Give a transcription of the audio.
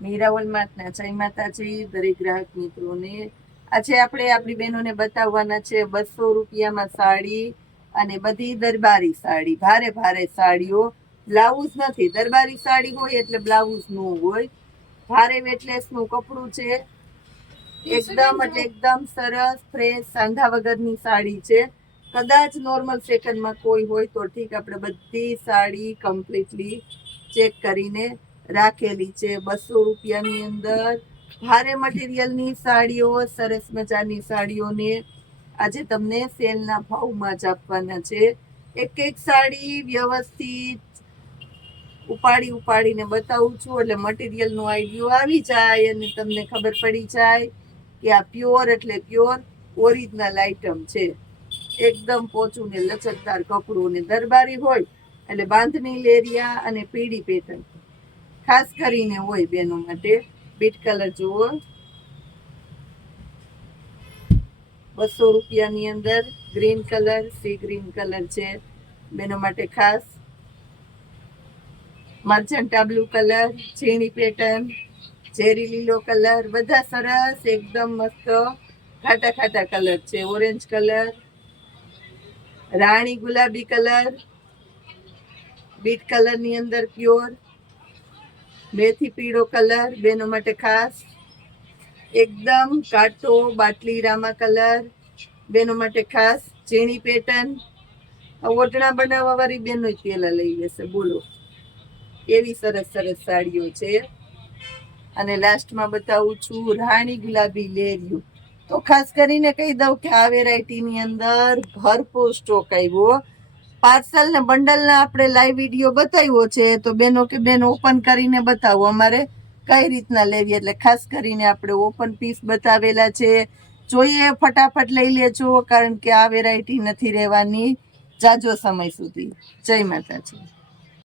મીરાવલ માર્ટના જય માતાજી દરેક ગ્રાહક મિત્રોને। આજે આપણે આપણી બહેનોને બતાવવાના છે 200 રૂપિયામાં સાડી અને બધી દરબારી સાડી, ભારે ભારે સાડીઓ। બ્લાઉઝ નથી, દરબારી સાડી હોય એટલે બ્લાઉઝ ન હોય, ભારે વેટલેસનું કપડું છે, એકદમ સરસ ફ્રેશ સાંધા વગરની સાડી છે। કદાચ નોર્મલ સેકન્ડમાં કોઈ હોય તો ઠીક, આપણે બધી સાડી કમ્પ્લીટલી ચેક કરીને રાખેલી છે। 200 રૂપિયાની અંદર ભારે મટીરિયલની સાડીઓ, સરસ મજાની સાડીઓને આજે તમને સેલના ભાવમાં જ આપવાના છે। એક એક સાડી વ્યવસ્થિત ઉપાડીને બતાવું છું એટલે મટીરિયલનો આઈડિયો આવી જાય અને તમને ખબર પડી જાય કે આ પ્યોર એટલે પ્યોર ઓરિજિનલ આઈટમ છે। એકદમ પોચું ને લચકદાર કપડું ને દરબારી હોય એટલે બાંધણી લેરિયા અને પીળી પેટર્ન ખાસ કરીને હોય બેનો માટે। બીટ કલર જુઓ, 200 રૂપિયાની અંદર green colour, sea green colour છે બેનો માટે ખાસ। મર્જન્ટા બ્લુ કલર, ઝીણી પેટર્ન, ઝેરી લીલો કલર, બધા સરસ એકદમ મસ્ત ખાટા ખાટા કલર છે। ઓરેન્જ કલર, રાણી ગુલાબી કલર, બીટ કલરની અંદર પ્યોર, મેથી પીળો કલર બેનો માટે ખાસ, એકદમ કાટો બાટલી રામા કલર બેનો માટે ખાસ, ઝીણી પેટર્ન। ઓઢણા બનાવવા વાળી બેનો જ પેલા લઈ લેશે, બોલો એવી સરસ સરસ સાડીઓ છે। અને લાસ્ટમાં બતાવું છું રાણી ગુલાબી લેરિયું। તો ખાસ કરીને કહી દઉં કે આ વેરાયટીની અંદર ભરપૂર સ્ટોક આવ્યો। પાર્સલ ને બંડલ ના આપણે લાઈવ વિડીયો બતાવ્યો છે તો બેનો કે બેન ઓપન કરીને બતાવો અમારે કઈ રીતના લેવી, એટલે ખાસ કરીને આપણે ઓપન પીસ બતાવેલા છે। જોઈએ ફટાફટ લઈ લેજો, કારણ કે આ વેરાયટી નથી રહેવાની જાજો સમય સુધી। જય માતાજી।